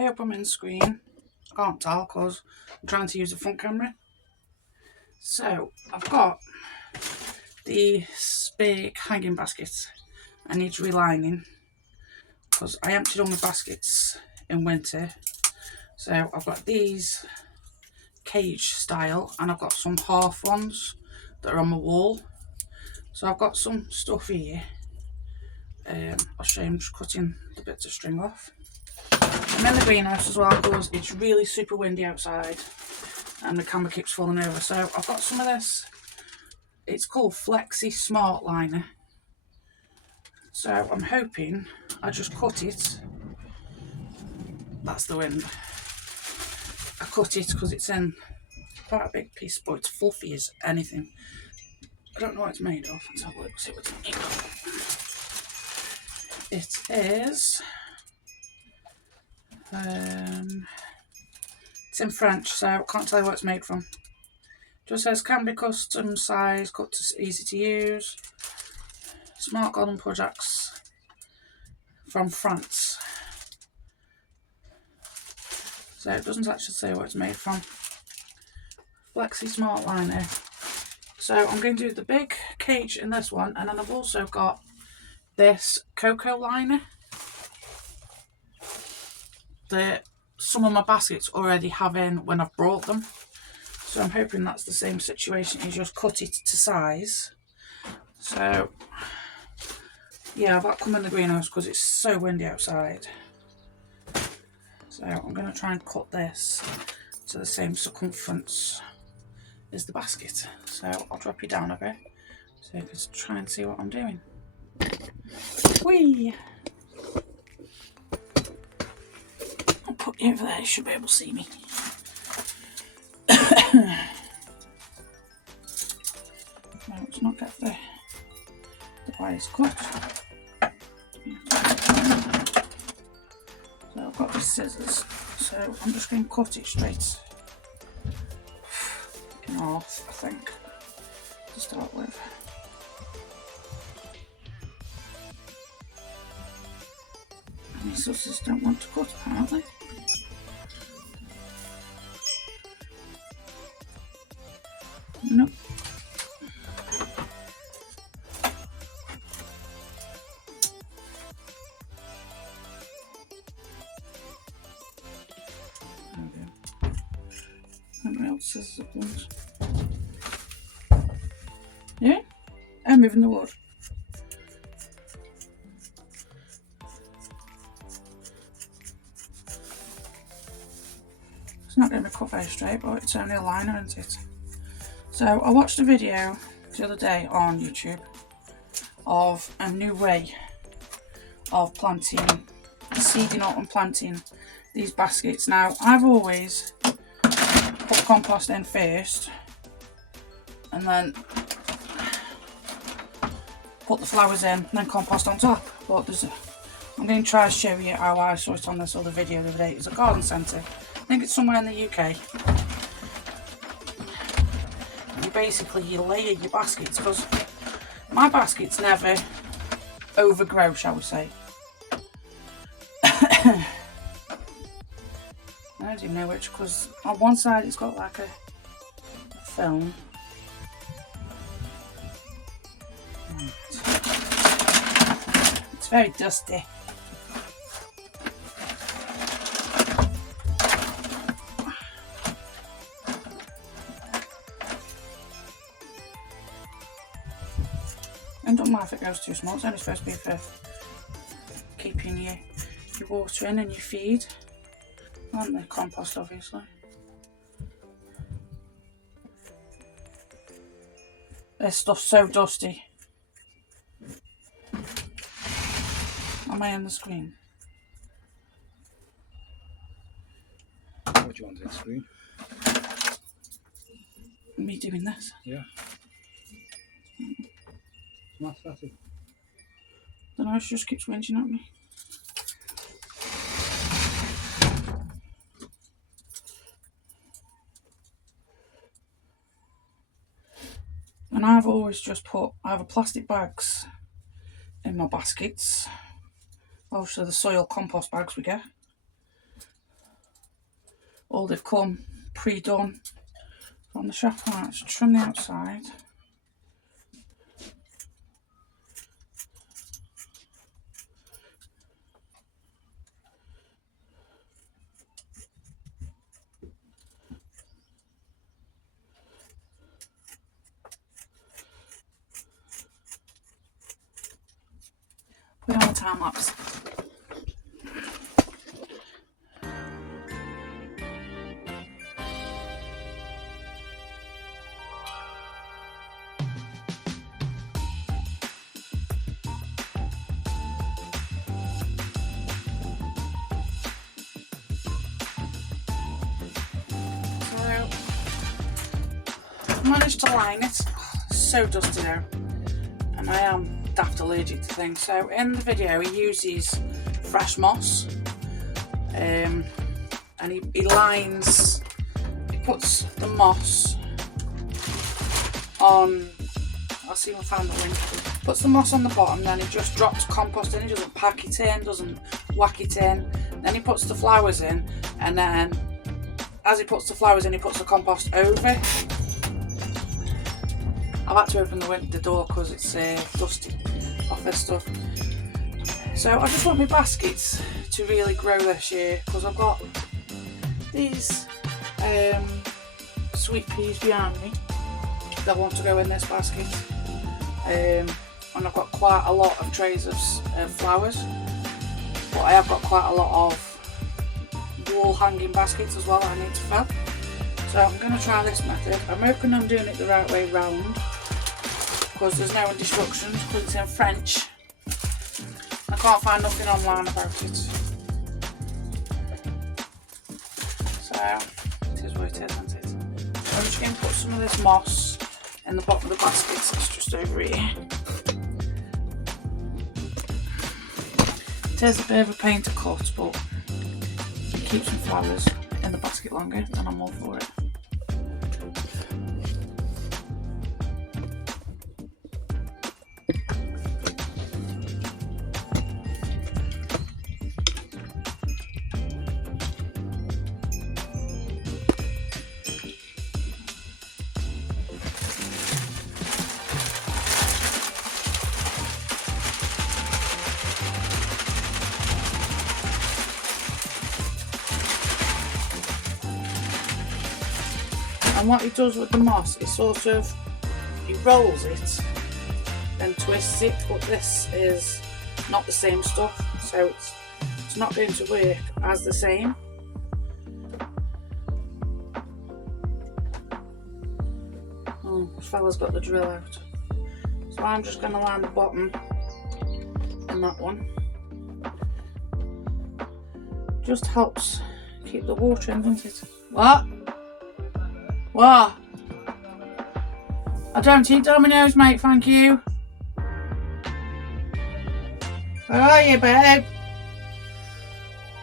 I hope I'm in screen. I can't tell because I'm trying to use the front camera. So I've got these big hanging baskets. I need relining because I emptied all my baskets in winter. So I've got these cage style and I've got some half ones that are on my wall. So I've got some stuff here. I'll show you, I'm just cutting the bits of string off. I'm in the greenhouse as well because it's really super windy outside and the camera keeps falling over. So I've got some of this. It's called Flexi Smart Liner. So I'm hoping I just cut it. That's the wind. I cut it because it's in quite a big piece, but it's fluffy as anything. I don't know what it's made of. Let's have a look, see what it's made of. It is. It's in French, so I can't tell you what it's made from. Just says can be custom size, cut to easy to use. Smart garden projects from France. So it doesn't actually say what it's made from. Flexi Smart Liner. So I'm going to do the big cage in this one, and then I've also got this cocoa liner that some of my baskets already have in when I've brought them. So I'm hoping that's the same situation. You just cut it to size. So yeah, I've got to come in the greenhouse because it's so windy outside. So I'm going to try and cut this to the same circumference as the basket. So I'll drop you down a bit so you can try and see what I'm doing. Whee! I'll put you over there, you should be able to see me. No, let's not get the wires cut. So I've got the scissors, so I'm just going to cut it straight in half, I think, to start with. And these scissors don't want to cut, apparently. Nope. Scissors at once. Yeah, I'm moving the wood. It's not going to be cut very straight, but it's only a liner, isn't it? So I watched a video the other day on YouTube of a new way of planting, seeding out and planting these baskets. Now I've always put compost in first and then put the flowers in and then compost on top, but I'm going to try to show you how I saw it on this other video the other day. It's a garden centre, I think it's somewhere in the UK. You layer your baskets, because my baskets never overgrow, shall we say. I don't even know which, because on one side it's got like a film. It's very dusty. And don't mind if it goes too small, it's only supposed to be for keeping your water in and your feed. And the compost, obviously. This stuff's so dusty. Am I on the screen? What do you want on the screen? Me doing this? Yeah. Smart static. The noise just keeps whinging at me. And I've always just put either plastic bags in my baskets, obviously the soil compost bags we get, all they've come pre-done from the shop. Let's trim the outside. Put on the time lapse. Managed to line it. So dusty now, and I am daft allergic to things. So in the video he uses fresh moss, and he lines, he puts the moss on, I'll see if I find the link, puts the moss on the bottom, then he just drops compost in, he doesn't pack it in, doesn't whack it in, then he puts the flowers in, and then as he puts the flowers in he puts the compost over. I've had to open the door because it's dusty off this stuff. So I just want my baskets to really grow this year, because I've got these sweet peas behind me that want to go in this basket, and I've got quite a lot of trays of flowers, but I have got quite a lot of wall hanging baskets as well that I need to fill. So I'm going to try this method. I'm hoping I'm doing it the right way round, because there's no instructions, because it's in French. I can't find nothing online about it. So it is what it is, isn't it? So I'm just going to put some of this moss in the bottom of the basket. It's just over here. It is a bit of a pain to cut, but it keeps some flowers in the basket longer, then I'm all for it. And what he does with the moss is sort of, he rolls it and twists it, but this is not the same stuff, so it's not going to work as the same. Oh, this fella's got the drill out. So I'm just going to line the bottom and that one. Just helps keep the water in, doesn't it? What? What? I don't eat Domino's, mate, thank you. Where are you, babe?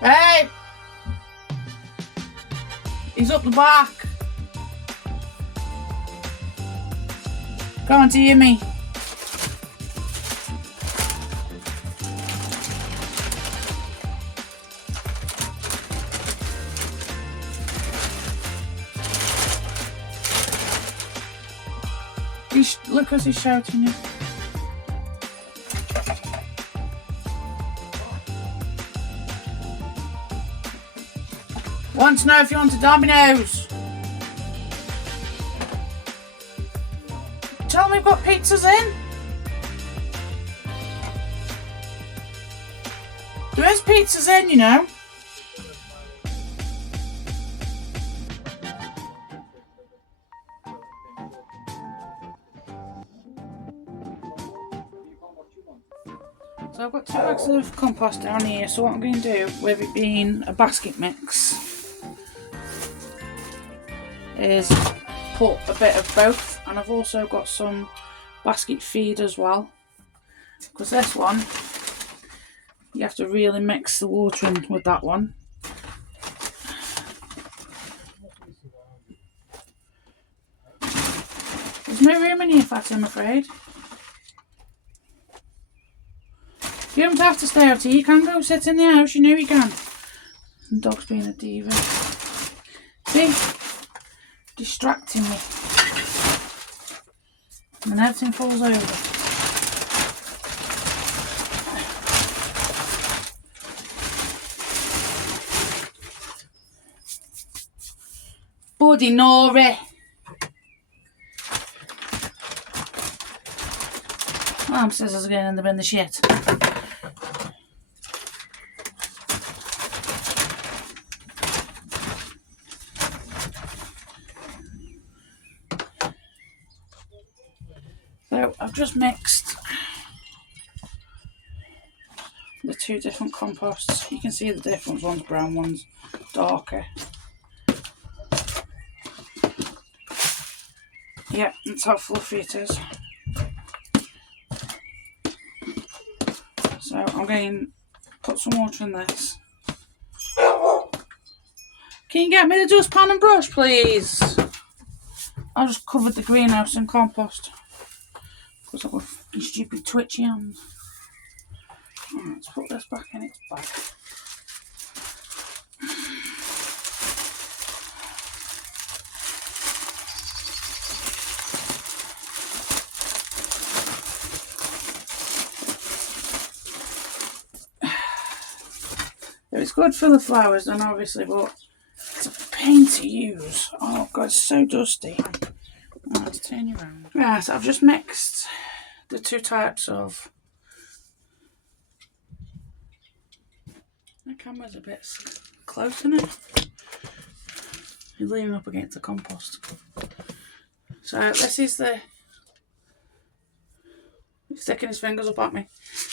Babe! He's up the back. Go on to Yummy. Look as he's shouting you. Want to know if you want a Domino's? Tell me we've got pizzas in. There is pizzas in, you know. So I've got 2 bags of compost down here, so what I'm going to do, with it being a basket mix, is put a bit of both, and I've also got some basket feed as well, because this one, you have to really mix the water in with that one. There's no room in here, Fat, I'm afraid. You don't have to stay out here, you can go sit in the house, you know you can. And dog's being a diva. See? Distracting me. And then everything falls over. Buddy Nori. Mum scissors again in the bin, the shit. So I've just mixed the two different composts. You can see the difference. One's brown, one's darker. Yeah, that's how fluffy it is. So I'm going to put some water in this. Can you get me the dustpan and brush, please? I just covered the greenhouse in compost because I've got a stupid twitchy hand. Right, let's put this back in its bag. It's good for the flowers then obviously, but it's a pain to use. Oh god, it's so dusty. Right, let's turn you around. Right, so I've just mixed the two types of... The camera's a bit close, isn't it? You're leaning up against the compost. So this is the... He's sticking his fingers up at me.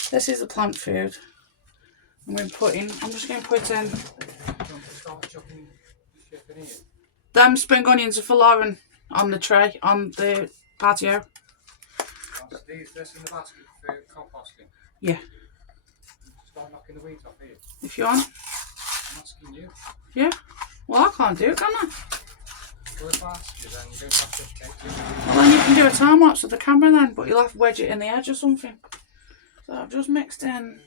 This is the plant food. I'm just going to put in them spring onions are for Lauren on the tray, on the patio. Leave this in the basket for composting. Yeah. Start knocking the weeds off here. If you want. I'm asking you. Yeah. Well, I can't do it, can I? Well, if I ask you, then you don't have to take it. Well, then you can do a time lapse with the camera then, but you'll have to wedge it in the edge or something. So I've just mixed in.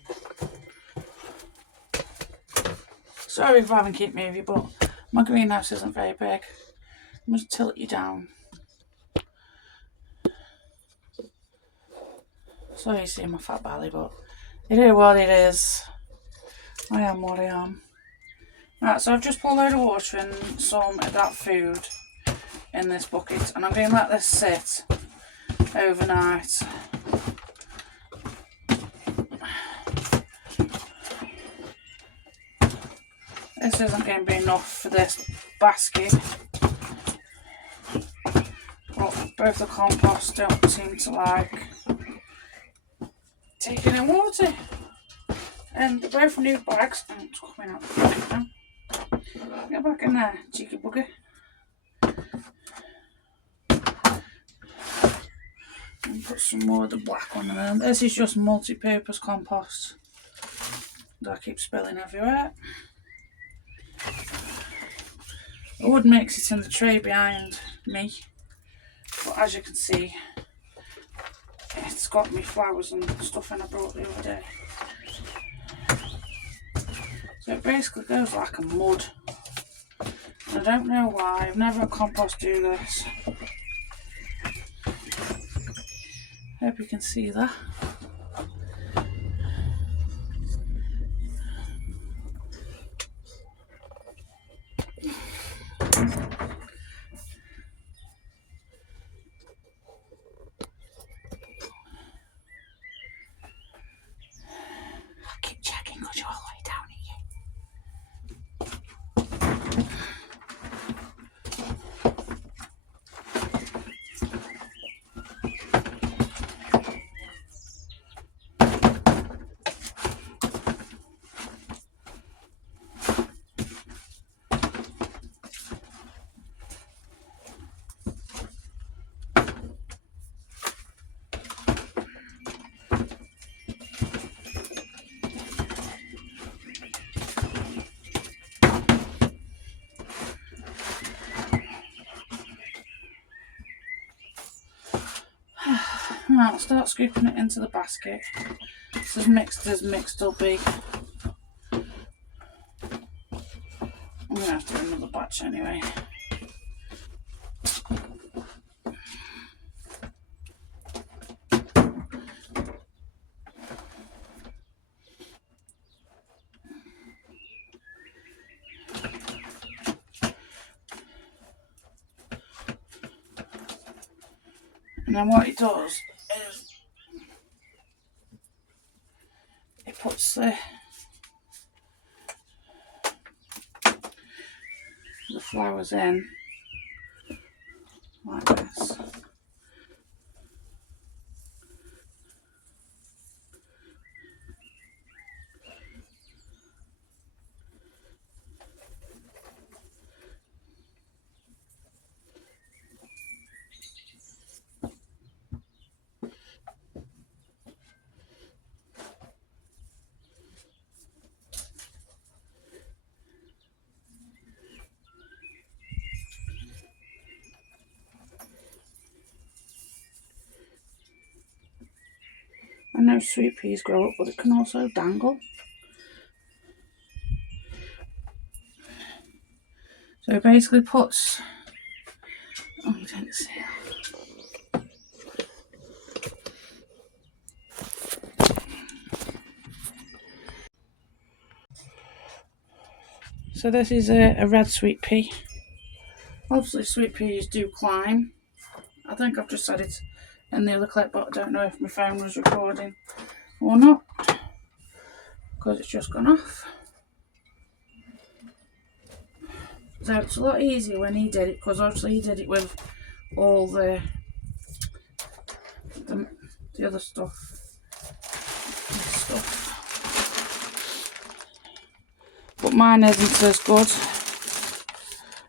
Sorry if I haven't keep moving, but my greenhouse isn't very big. I must tilt you down. So you see my fat belly, but it is what it is. I am what I am. Right, so I've just poured a load of water and some of that food in this bucket, and I'm going to let this sit overnight. This isn't going to be enough for this basket, but both the compost don't seem to like taking in water, and they're both new bags. Oh, it's coming out the back now. Get back in there, cheeky bugger. And put some more of the black one in there. This is just multi-purpose compost that I keep spilling everywhere. I would mix it in the tray behind me, but as you can see, it's got me flowers and stuff in I brought the other day. So it basically goes like a mud. I don't know why, I've never had compost do this. Hope you can see that. Keep checking because you're all the way down here. Right, I'll start scooping it into the basket. It's as mixed will be. I'm going to have to do another batch anyway. And then what it does is it puts the flowers in like this. I know sweet peas grow up, but it can also dangle. So it basically puts, oh, you don't see it. So this is a red sweet pea. Obviously sweet peas do climb. I think I've just said it in the other clip, but I don't know if my phone was recording or not, because it's just gone off. So it's a lot easier when he did it, because obviously he did it with all the other stuff. But mine isn't as good.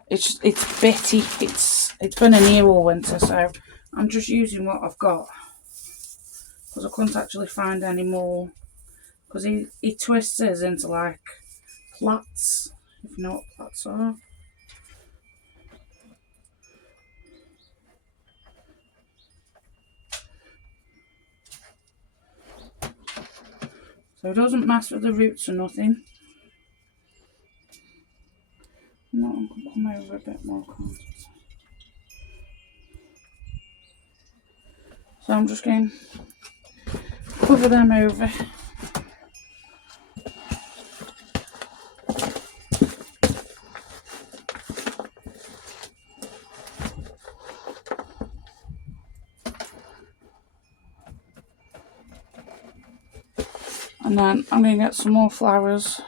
It's bitty. It's been in here all winter, so I'm just using what I've got, because I couldn't actually find any more. Because he twists his into like plaits, if you know what plaits are. So it doesn't mess with the roots or nothing. No, I can come over a bit more, can't I? So I'm just going to cover them over. And then I'm going to get some more flowers,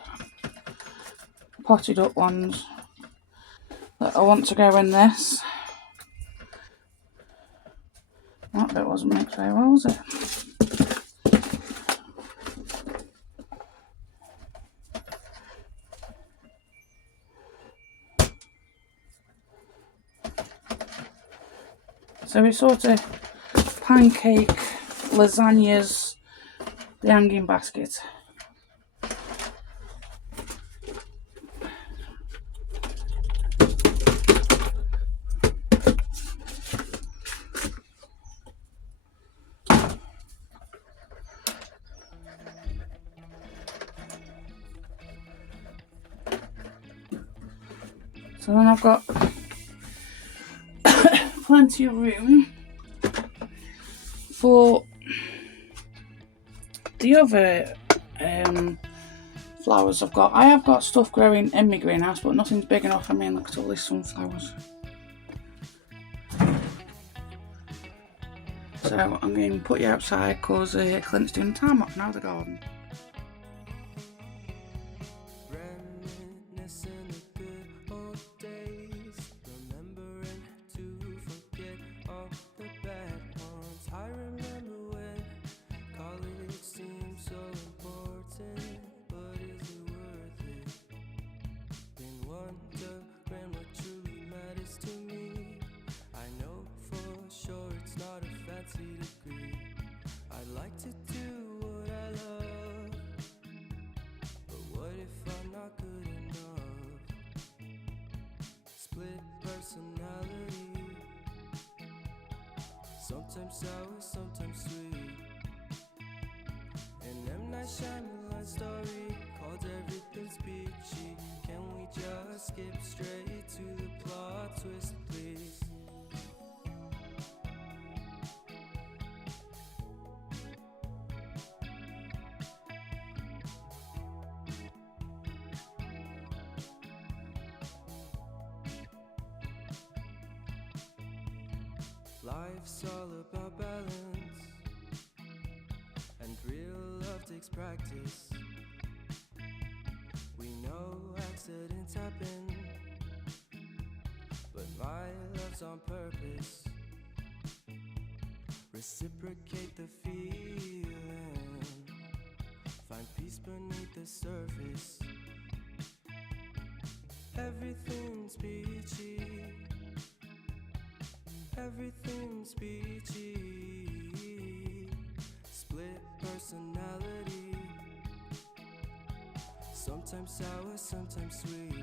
potted up ones, that I want to go in this. That bit wasn't mixed very well, was it? So we sort of pancake lasagnas the hanging basket. So then I've got plenty of room for the other flowers I've got. I have got stuff growing in my greenhouse, but nothing's big enough. I mean, look at all these sunflowers. So I'm going to put you outside because Clint's doing time up now, the garden. I'd like to do what I love, but what if I'm not good enough? Split personality, sometimes sour, sometimes sweet. An M. Night Shyamalan story called Everything's Peachy. Can we just skip straight to the plot twist, please? Life's all about balance, and real love takes practice. We know accidents happen, but my love's on purpose. Reciprocate the feeling, find peace beneath the surface. Everything's peachy, everything's peachy. Split personality, sometimes sour, sometimes sweet.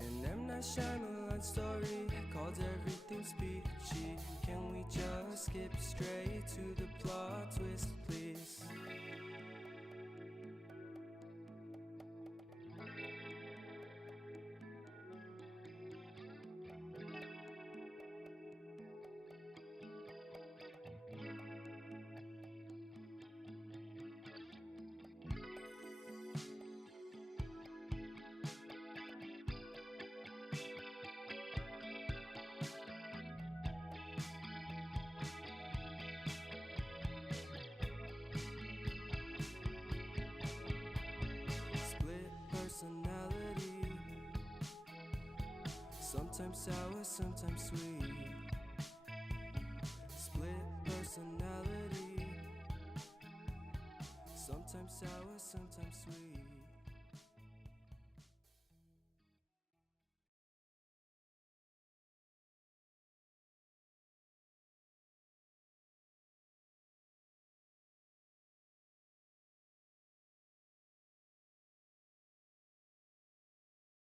An M. Night Shyamalan story called Everything's Peachy. Can we just skip straight to the plot twist, please? Personality, sometimes sour, sometimes sweet. Split personality, sometimes sour, sometimes sweet.